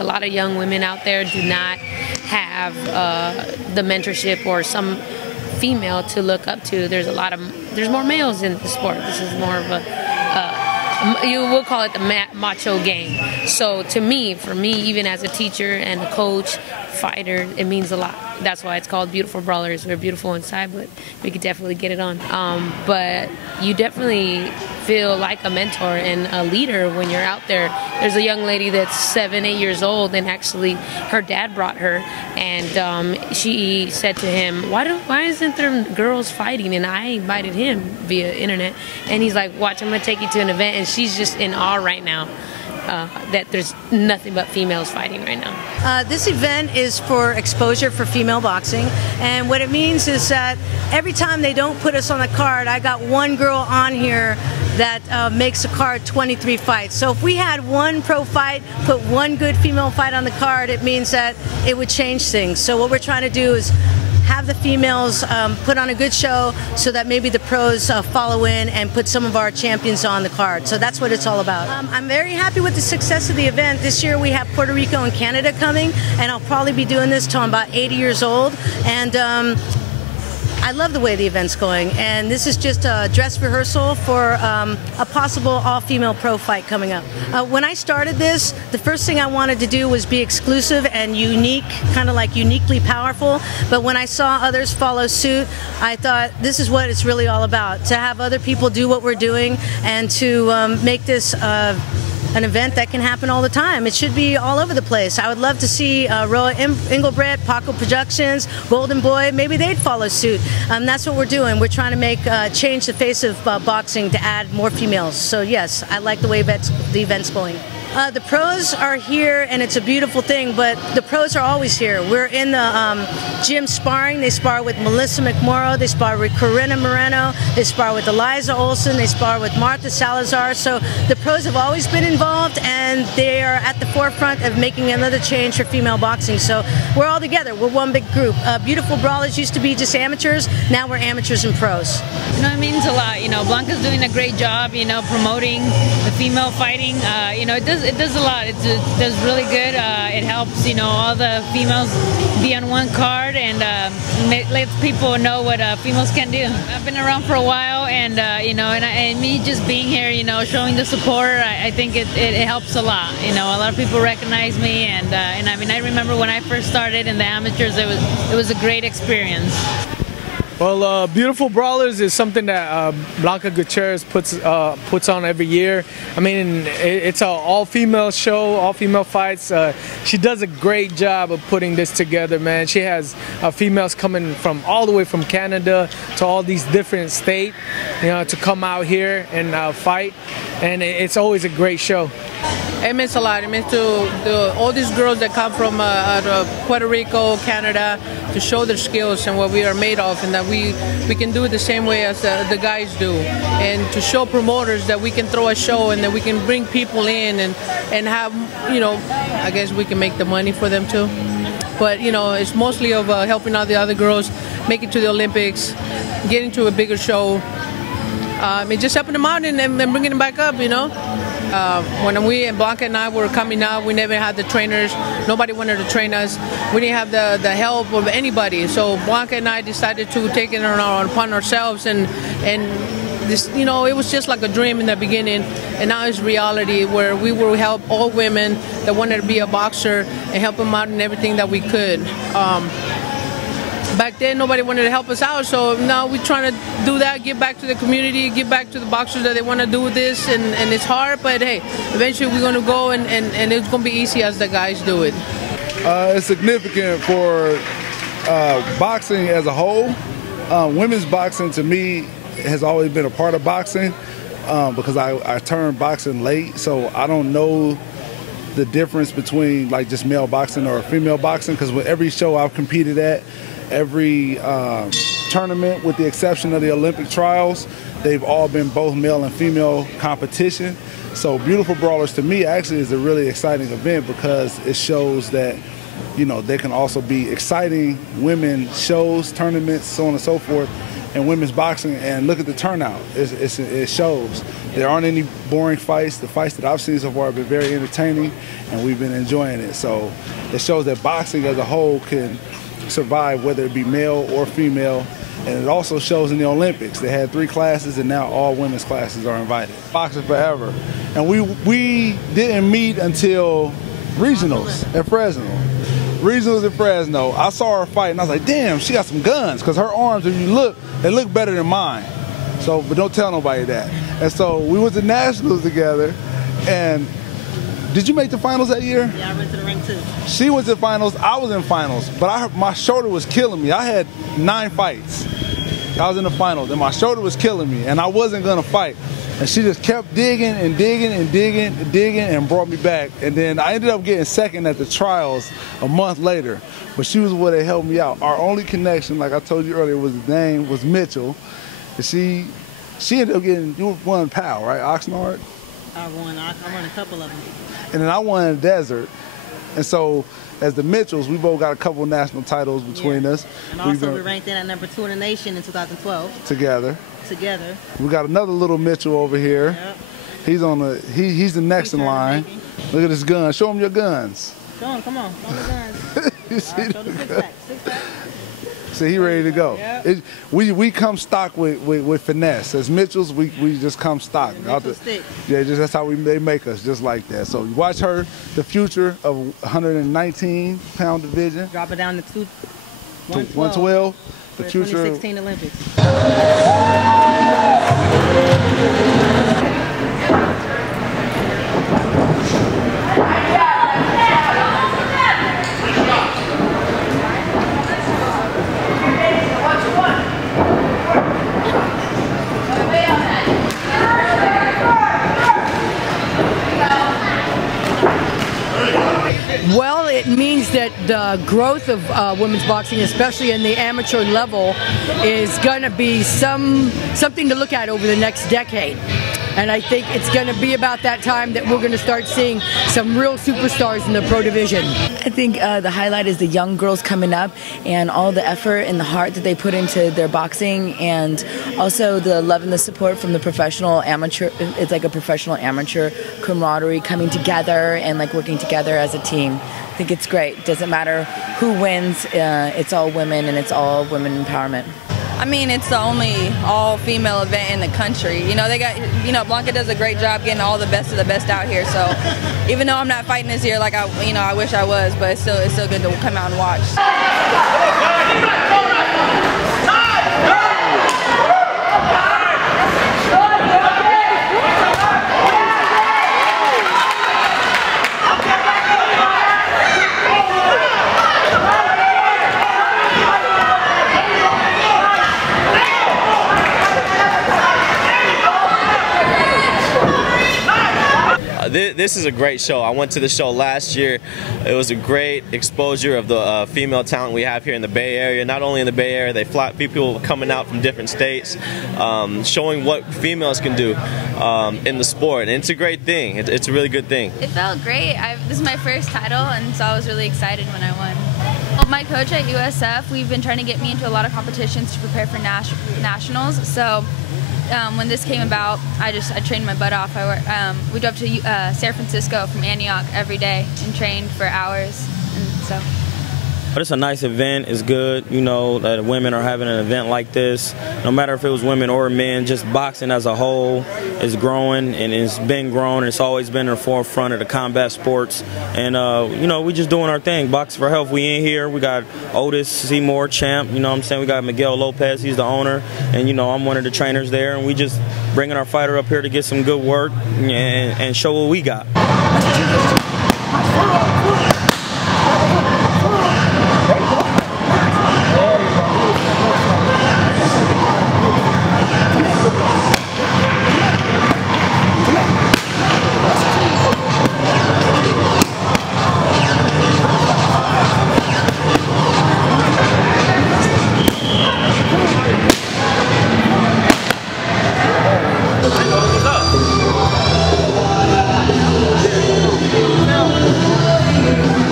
A lot of young women out there do not have the mentorship or some female to look up to. There's more males in the sport. This is more of you will call it the macho game. So to me, for me, even as a teacher and a coach, fighter, it means a lot. That's why it's called Beautiful Brawlers. We're beautiful inside, but we could definitely get it on. But you definitely feel like a mentor and a leader when you're out there. There's a young lady that's 7, 8 years old, and actually her dad brought her, and she said to him, why isn't there girls fighting? And I invited him via internet, and he's like, watch, I'm gonna take you to an event, and she's just in awe right now. That there's nothing but females fighting right now. This event is for exposure for female boxing, and what it means is that every time they don't put us on the card, I got one girl on here that makes the card 23 fights. So if we had one pro fight, put one good female fight on the card, it means that it would change things. So what we're trying to do is have the females put on a good show so that maybe the pros follow in and put some of our champions on the card. So that's what it's all about. I'm very happy with the success of the event. This year we have Puerto Rico and Canada coming, and I'll probably be doing this till I'm about 80 years old. And I love the way the event's going, and this is just a dress rehearsal for a possible all-female pro fight coming up. When I started this, the first thing I wanted to do was be exclusive and unique, kind of like uniquely powerful, but when I saw others follow suit, I thought this is what it's really all about, to have other people do what we're doing and to make this an event that can happen all the time. It should be all over the place. I would love to see Roa Engelbrett, Paco Productions, Golden Boy, maybe they'd follow suit. That's what we're doing. We're trying to change the face of boxing to add more females. So yes, I like the way the event's going. The pros are here, and it's a beautiful thing, but the pros are always here. We're in the gym sparring. They spar with Melissa McMorrow. They spar with Carina Moreno. They spar with Eliza Olson. They spar with Martha Salazar. So the pros have always been involved, and they are at the forefront of making another change for female boxing. So we're all together. We're one big group. Beautiful Brawlers used to be just amateurs. Now we're amateurs and pros. You know, it means a lot. You know, Blanca's doing a great job, you know, promoting the female fighting. You know, it does a lot. It does really good. It helps, you know, all the females be on one card, and lets people know what females can do. I've been around for a while, and you know, and me just being here, you know, showing the support, I think it helps a lot. You know, a lot of people recognize me, and I mean, I remember when I first started in the amateurs, it was a great experience. Well, Beautiful Brawlers is something that Blanca Gutierrez puts on every year. I mean, it's an all-female show, all-female fights. She does a great job of putting this together, man. She has females coming from all the way from Canada to all these different states, you know, to come out here and fight. And it's always a great show. It means a lot. It means to all these girls that come from Puerto Rico, Canada, to show their skills and what we are made of, and that we can do it the same way as the guys do, and to show promoters that we can throw a show and that we can bring people in and have, you know, I guess we can make the money for them too. But, you know, it's mostly of helping out the other girls make it to the Olympics, getting to a bigger show, and just helping them out and bringing them back up, you know. When we and Blanca and I were coming up, we never had the trainers. Nobody wanted to train us. We didn't have the help of anybody. So Blanca and I decided to take it upon ourselves, and this, you know, it was just like a dream in the beginning, and now it's reality, where we will help all women that wanted to be a boxer and help them out in everything that we could. Back then, nobody wanted to help us out, so now we're trying to do that, give back to the community, give back to the boxers that they want to do this, and it's hard, but hey, eventually we're going to go, and it's going to be easy as the guys do it. It's significant for boxing as a whole. Women's boxing, to me, has always been a part of boxing because I turned boxing late, so I don't know the difference between like just male boxing or female boxing, because with every show I've competed at, every tournament, with the exception of the Olympic trials, they've all been both male and female competition. So Beautiful Brawlers to me actually is a really exciting event because it shows that, you know, there can also be exciting women shows, tournaments, so on and so forth. in women's boxing, and look at the turnout. It shows. There aren't any boring fights. The fights that I've seen so far have been very entertaining, and we've been enjoying it. So it shows that boxing as a whole can survive, whether it be male or female. And it also shows in the Olympics. They had 3 classes, and now all women's classes are invited. Boxing forever. And we didn't meet until regionals at Fresno. Regionals at Fresno. I saw her fight, and I was like, damn, she got some guns, because her arms, if you look, they look better than mine. So, but don't tell nobody that. And so we went to nationals together, and did you make the finals that year? Yeah, I went to the ring too. She went to the finals, I was in finals, but my shoulder was killing me. I had 9 fights. I was in the finals, and my shoulder was killing me, and I wasn't gonna fight. And she just kept digging and digging and digging and digging and brought me back. And then I ended up getting second at the trials a month later, but she was what helped me out. Our only connection, like I told you earlier, was Mitchell. And she ended up getting, you won PAL, right, Oxnard? I won a couple of them. And then I won in the desert. And so, as the Mitchells, we both got a couple national titles between us. And also, we ranked in at number 2 in the nation in 2012. Together. We got another little Mitchell over here. Yep. He's the next in line. Look at his gun. Show him your guns. Show him, come on. Show him the guns. You see show the six-pack. Six-pack. So he ready to go. Yep. We come stock with finesse. As Mitchells, we just come stock. Yeah, just that's how they make us, just like that. So you watch her, the future of 119-pound division. Drop it down to 112. The future. 2016 Olympics. Well, it means that the growth of women's boxing, especially in the amateur level, is going to be something to look at over the next decade. And I think it's going to be about that time that we're going to start seeing some real superstars in the pro division. I think the highlight is the young girls coming up and all the effort and the heart that they put into their boxing, and also the love and the support from the professional amateur. It's like a professional amateur camaraderie coming together and like working together as a team. I think it's great. It doesn't matter who wins. It's all women, and it's all women empowerment. I mean, it's the only all-female event in the country. You know, Blanca does a great job getting all the best of the best out here. So, even though I'm not fighting this year like I wish I was, but it's still good to come out and watch. This is a great show. I went to the show last year. It was a great exposure of the female talent we have here in the Bay Area. Not only in the Bay Area, they fly people coming out from different states, showing what females can do in the sport. And it's a great thing. It's a really good thing. It felt great. This is my first title, and so I was really excited when I won. Well, my coach at USF, we've been trying to get me into a lot of competitions to prepare for nationals. So when this came about, I trained my butt off. We drove to San Francisco from Antioch every day and trained for hours, and so. But it's a nice event. It's good, you know, that women are having an event like this. No matter if it was women or men, just boxing as a whole is growing, and it's been growing. It's always been in the forefront of the combat sports. And, you know, we just doing our thing. Boxing for Health, we in here. We got Otis, Seymore, champ, you know what I'm saying? We got Miguel Lopez, he's the owner. And, you know, I'm one of the trainers there. And we just bringing our fighter up here to get some good work and show what we got. No.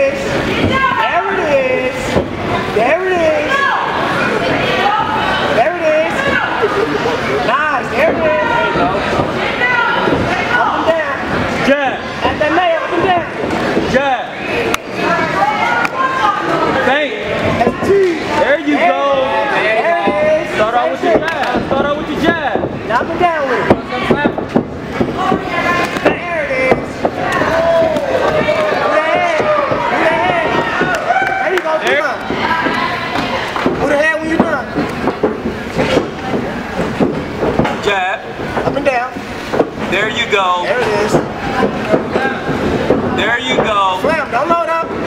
is. There it is. There it is. There it is. Nice. There it is. There you go. Up and down. Jab. At that leg, up and down. Jab. Feint. That's two. There you go. There it is. Start out with your jab. Start out with your jab. Up and down with it. There it is. Move the head. Move the head. There you go. Come on. Move the head when you're done. Jab. Up and down. There you go. There it is. There you go. Slam. Don't load up. Don't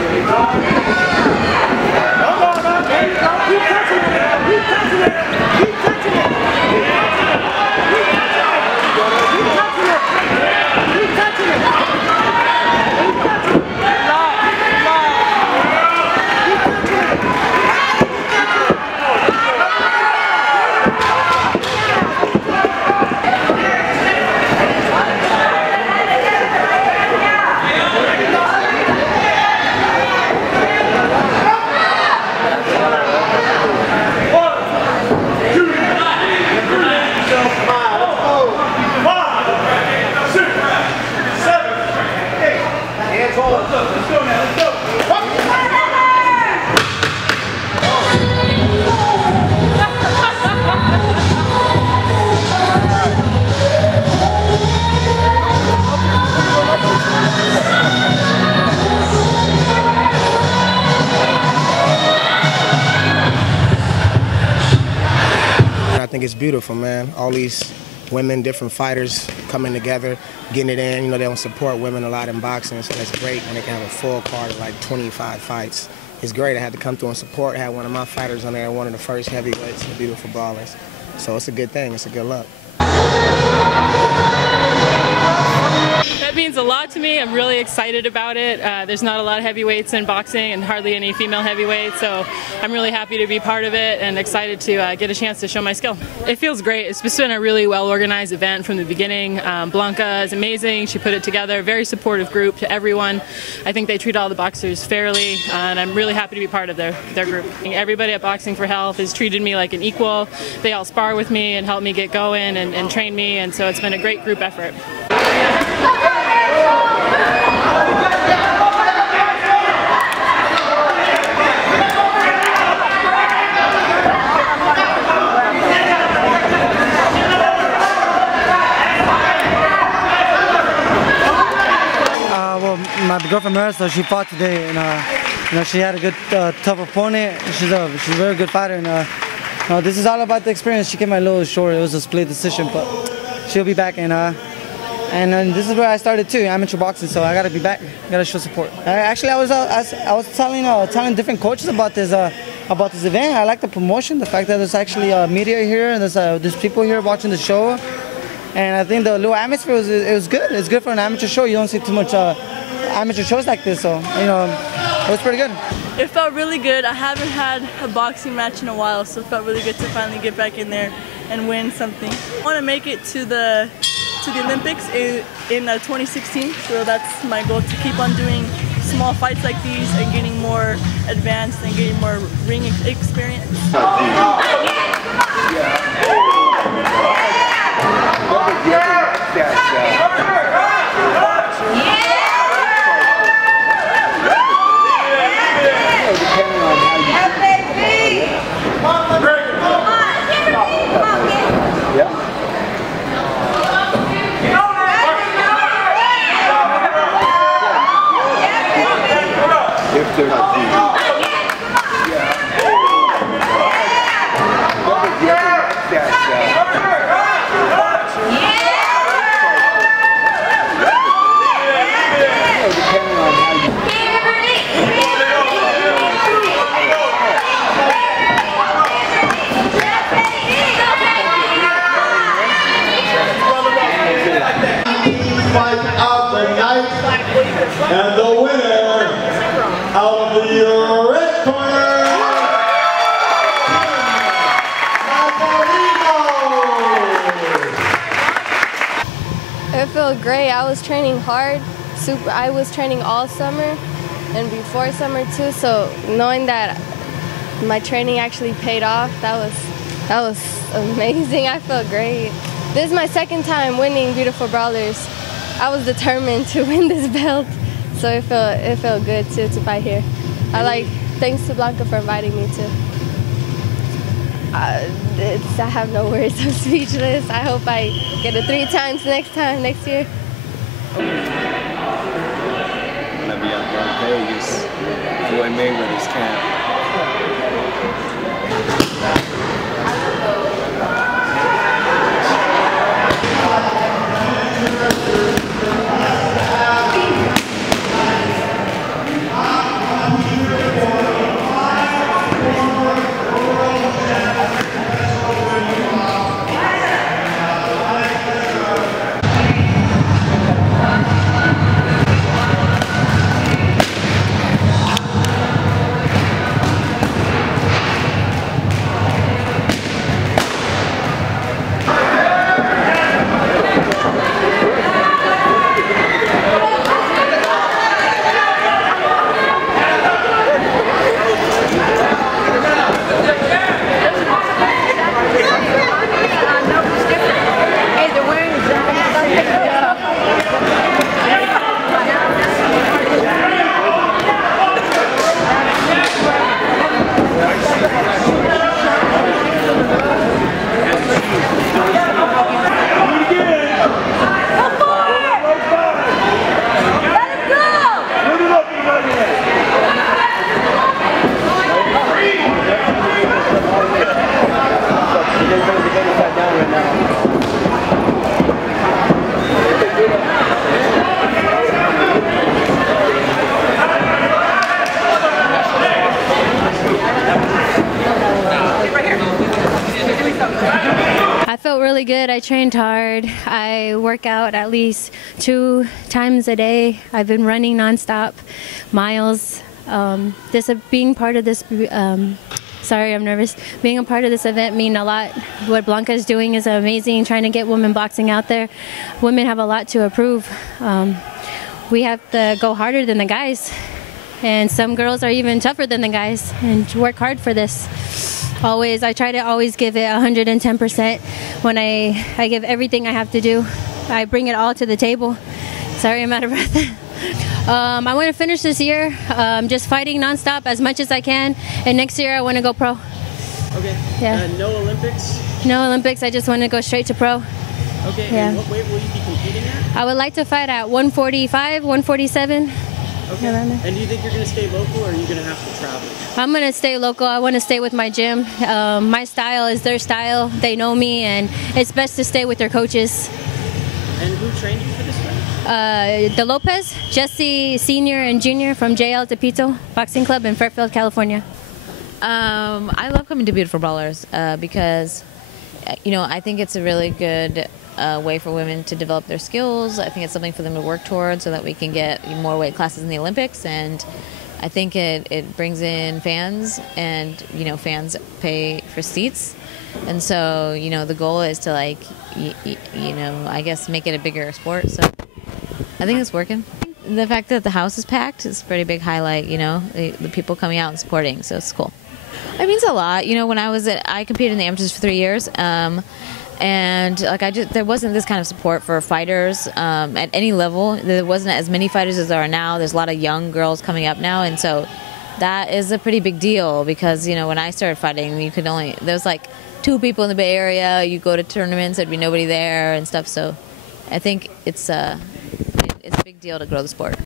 load up. There you go. Keep touching it. Keep touching it. Keep touching it. Keep touching it. Keep touching it. Keep touching it. Keep touching it. I think it's beautiful, man. All these women, different fighters coming together, getting it in. You know, they don't support women a lot in boxing, so that's great when they can have a full card of like 25 fights. It's great. I had to come through and support. I had one of my fighters on there, one of the first heavyweights, the beautiful Brawlers. So it's a good thing. It's a good look. That means a lot to me. I'm really excited about it. There's not a lot of heavyweights in boxing and hardly any female heavyweights, so I'm really happy to be part of it and excited to get a chance to show my skill. It feels great. It's been a really well-organized event from the beginning. Blanca is amazing. She put it together. Very supportive group to everyone. I think they treat all the boxers fairly, and I'm really happy to be part of their group. Everybody at Boxing for Health has treated me like an equal. They all spar with me and help me get going and train me, and so it's been a great group effort. Well, my girlfriend Marissa, she fought today, and you know, she had a good, tough opponent. She's a very good fighter, and this is all about the experience. She came a little short. It was a split decision, but she'll be back, and this is where I started too, amateur boxing. So I gotta be back. Gotta show support. Actually, I was telling different coaches about this event. I like the promotion, the fact that there's actually media here, and there's people here watching the show. And I think the little atmosphere was good. It's good for an amateur show. You don't see too much amateur shows like this, so you know, it was pretty good. It felt really good. I haven't had a boxing match in a while, so it felt really good to finally get back in there and win something. I want to make it to the Olympics in 2016, so that's my goal, to keep on doing small fights like these and getting more advanced and getting more ring experience. And the winner out of the red corner, Mazariegos. It felt great. I was training hard. I was training all summer, and before summer too. So knowing that my training actually paid off, that was amazing. I felt great. This is my second time winning Beautiful Brawlers. I was determined to win this belt, so it felt good to fight here. Thanks to Blanca for inviting me too. I have no words. I'm speechless. I hope I get it 3 times next year. Gonna be up in Vegas, Floyd Mayweather's camp. I felt really good. I trained hard. I work out at least 2 times a day. I've been running nonstop, miles. Being part of this, sorry, I'm nervous. Being a part of this event means a lot. What Blanca is doing is amazing, trying to get women boxing out there. Women have a lot to improve. We have to go harder than the guys. And some girls are even tougher than the guys and work hard for this. I try to always give it 110%. When I give everything I have to do, I bring it all to the table. Sorry, I'm out of breath. I want to finish this year just fighting nonstop as much as I can, and next year I want to go pro. Okay. Yeah. No Olympics? No Olympics. I just want to go straight to pro. Okay. Yeah. And what weight will you be competing at? I would like to fight at 145, 147. Okay. And do you think you're going to stay local, or are you going to have to travel? I'm going to stay local. I want to stay with my gym. My style is their style. They know me, and it's best to stay with their coaches. And who trained you for this fight? De Lopez, Jesse Sr. and Jr. from JL Tepito Boxing Club in Fairfield, California. I love coming to Beautiful Brawlers because, I think it's a really good way for women to develop their skills. I think it's something for them to work towards so that we can get more weight classes in the Olympics. And I think it brings in fans, and, fans pay for seats. And so, the goal is to, I guess make it a bigger sport. So I think it's working. The fact that the house is packed is a pretty big highlight, the people coming out and supporting. So it's cool. It means a lot. When I competed in the amateurs for 3 years. And there wasn't this kind of support for fighters at any level. There wasn't as many fighters as there are now. There's a lot of young girls coming up now, and so that is a pretty big deal because when I started fighting, there was 2 people in the Bay Area. You go to tournaments, there'd be nobody there and stuff. So I think it's a big deal to grow the sport.